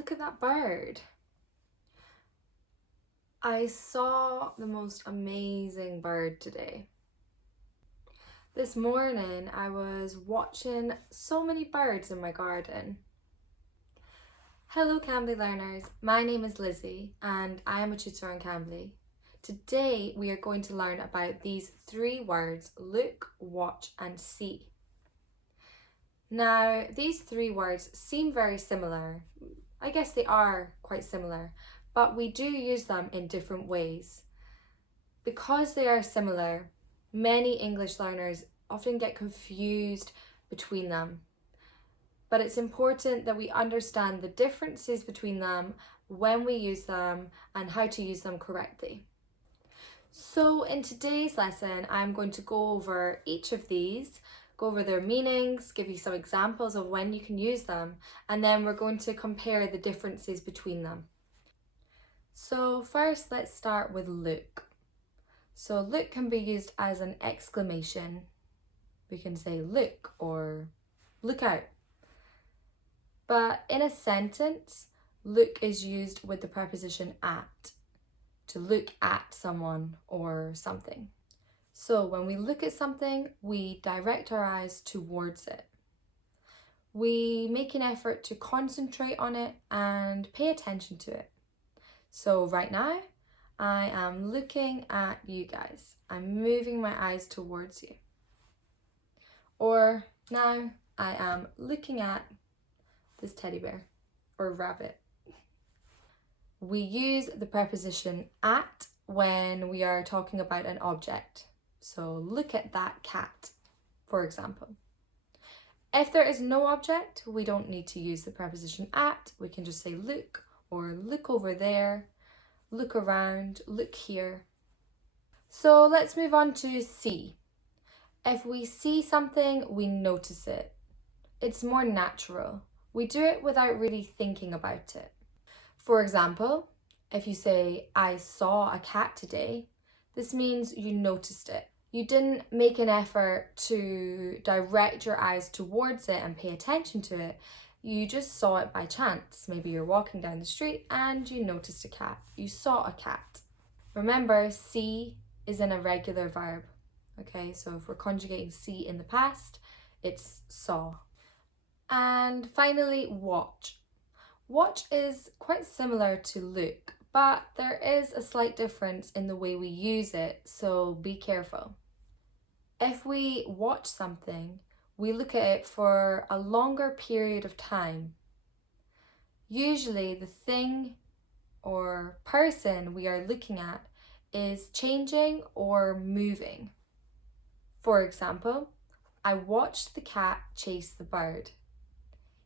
look at that bird. I saw the most amazing bird today. This morning I was watching so many birds in my garden. Hello Cambly learners, my name is Lizzie and I am a tutor on Cambly. Today we are going to learn about these 3 words: look, watch and see. Now these 3 words seem very similar. I guess they are quite similar, but we do use them in different ways. Because they are similar, many English learners often get confused between them. But it's important that we understand the differences between them, when we use them, and how to use them correctly. So in today's lesson, I'm going to go over each of these, go over their meanings, give you some examples of when you can use them, and then we're going to compare the differences between them. So first, let's start with look. So look can be used as an exclamation. We can say look or look out. But in a sentence, look is used with the preposition at, to look at someone or something. So when we look at something, we direct our eyes towards it. We make an effort to concentrate on it and pay attention to it. So right now, I am looking at you guys. I'm moving my eyes towards you. Or now I am looking at this teddy bear or rabbit. We use the preposition at when we are talking about an object. So look at that cat, for example. If there is no object, we don't need to use the preposition at. We can just say look or look over there, look around, look here. So let's move on to see. If we see something, we notice it. It's more natural. We do it without really thinking about it. For example, if you say, I saw a cat today, this means you noticed it. You didn't make an effort to direct your eyes towards it and pay attention to it. You just saw it by chance. Maybe you're walking down the street and you noticed a cat. You saw a cat. Remember, see is an irregular verb. Okay, so if we're conjugating see in the past, it's saw. And finally, watch. Watch is quite similar to look, but there is a slight difference in the way we use it, so be careful. If we watch something, we look at it for a longer period of time. Usually the thing or person we are looking at is changing or moving. For example, I watched the cat chase the bird.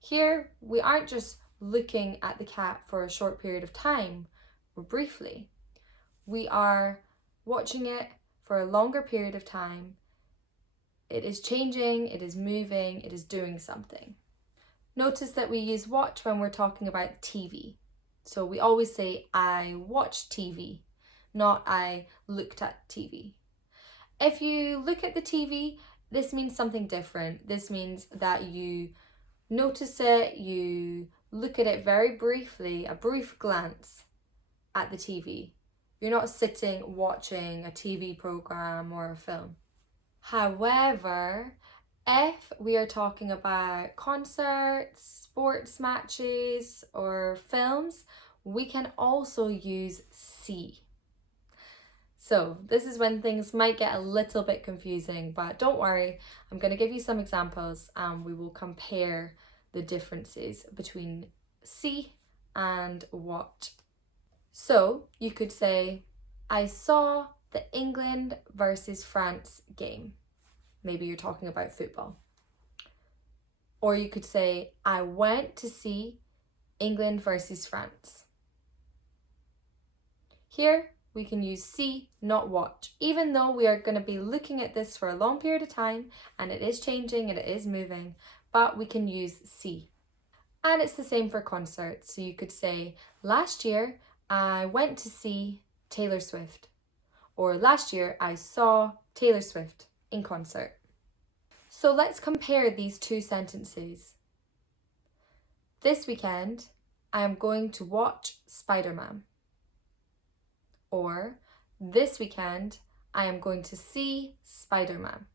Here, we aren't just looking at the cat for a short period of time or briefly. We are watching it for a longer period of time. It is changing, it is moving, it is doing something. Notice that we use watch when we're talking about TV. So we always say, I watched TV, not I looked at TV. If you look at the TV, this means something different. This means that you notice it, you look at it very briefly, a brief glance at the TV. You're not sitting watching a TV program or a film. However, if we are talking about concerts, sports matches, or films, we can also use see. So this is when things might get a little bit confusing, but don't worry, I'm going to give you some examples and we will compare the differences between see and watch. So you could say, I saw the England versus France game. Maybe you're talking about football. Or you could say, I went to see England versus France. Here, we can use see, not watch, even though we are going to be looking at this for a long period of time and it is changing and it is moving, but we can use see. And it's the same for concerts. So you could say, last year I went to see Taylor Swift. Or last year I saw Taylor Swift in concert. So let's compare these 2 sentences. This weekend I am going to watch Spider-Man. Or, this weekend, I am going to see Spider-Man.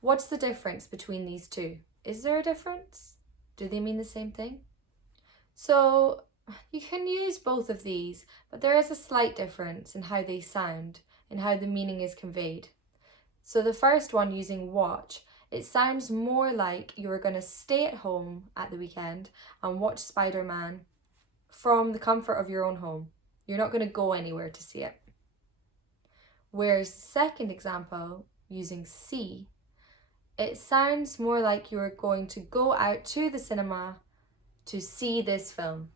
What's the difference between these two? Is there a difference? Do they mean the same thing? So, you can use both of these, but there is a slight difference in how they sound and how the meaning is conveyed. So the first one, using watch, it sounds more like you are going to stay at home at the weekend and watch Spider-Man from the comfort of your own home. You're not going to go anywhere to see it. Whereas the second example, using see, it sounds more like you are going to go out to the cinema to see this film.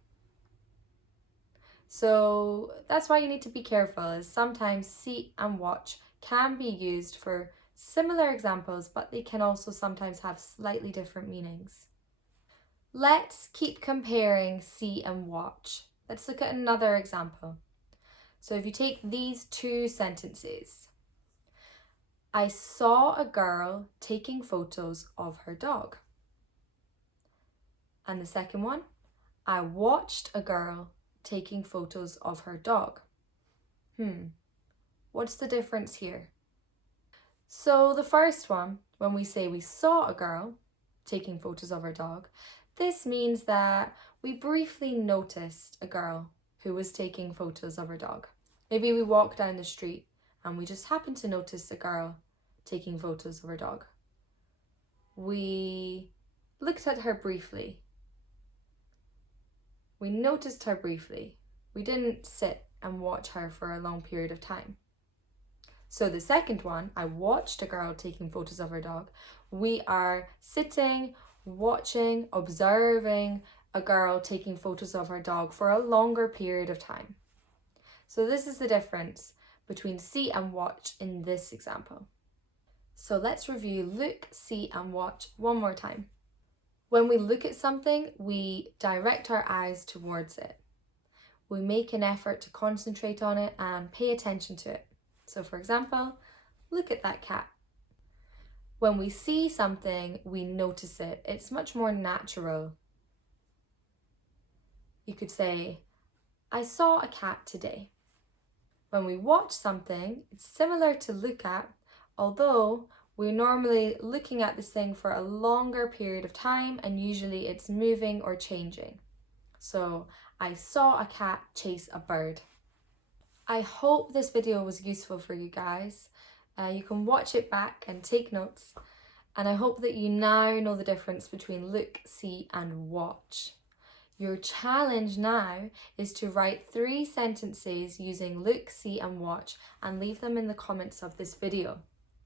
So that's why you need to be careful, as sometimes see and watch can be used for similar examples, but they can also sometimes have slightly different meanings. Let's keep comparing see and watch. Let's look at another example. So if you take these two sentences, I saw a girl taking photos of her dog. And the second one, I watched a girl taking photos of her dog. What's the difference here? So the first one, when we say we saw a girl taking photos of her dog, this means that we briefly noticed a girl who was taking photos of her dog. Maybe we walked down the street and we just happened to notice a girl taking photos of her dog. We looked at her briefly. We noticed her briefly. We didn't sit and watch her for a long period of time. So the second one, I watched a girl taking photos of her dog. We are sitting, watching, observing a girl taking photos of her dog for a longer period of time. So this is the difference between see and watch in this example. So let's review look, see and watch one more time. When we look at something, we direct our eyes towards it. We make an effort to concentrate on it and pay attention to it. So for example, look at that cat. When we see something, we notice it. It's much more natural. You could say, I saw a cat today. When we watch something, it's similar to look at, although we're normally looking at this thing for a longer period of time and usually it's moving or changing. So, I saw a cat chase a bird. I hope this video was useful for you guys. You can watch it back and take notes. And I hope that you now know the difference between look, see and watch. Your challenge now is to write 3 sentences using look, see and watch and leave them in the comments of this video.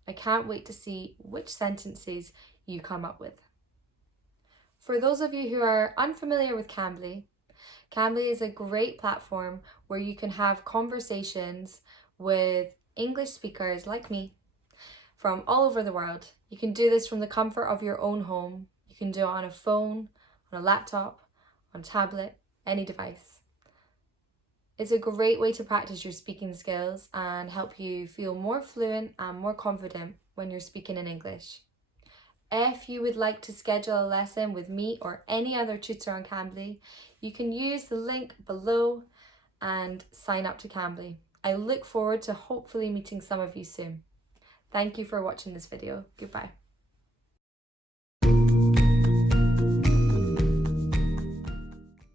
I can't wait to see which sentences you come up with. For those of you who are unfamiliar with Cambly, Cambly is a great platform where you can have conversations with English speakers like me from all over the world. You can do this from the comfort of your own home. You can do it on a phone, on a laptop, on a tablet, any device. It's a great way to practice your speaking skills and help you feel more fluent and more confident when you're speaking in English. If you would like to schedule a lesson with me or any other tutor on Cambly, you can use the link below and sign up to Cambly. I look forward to hopefully meeting some of you soon. Thank you for watching this video. Goodbye.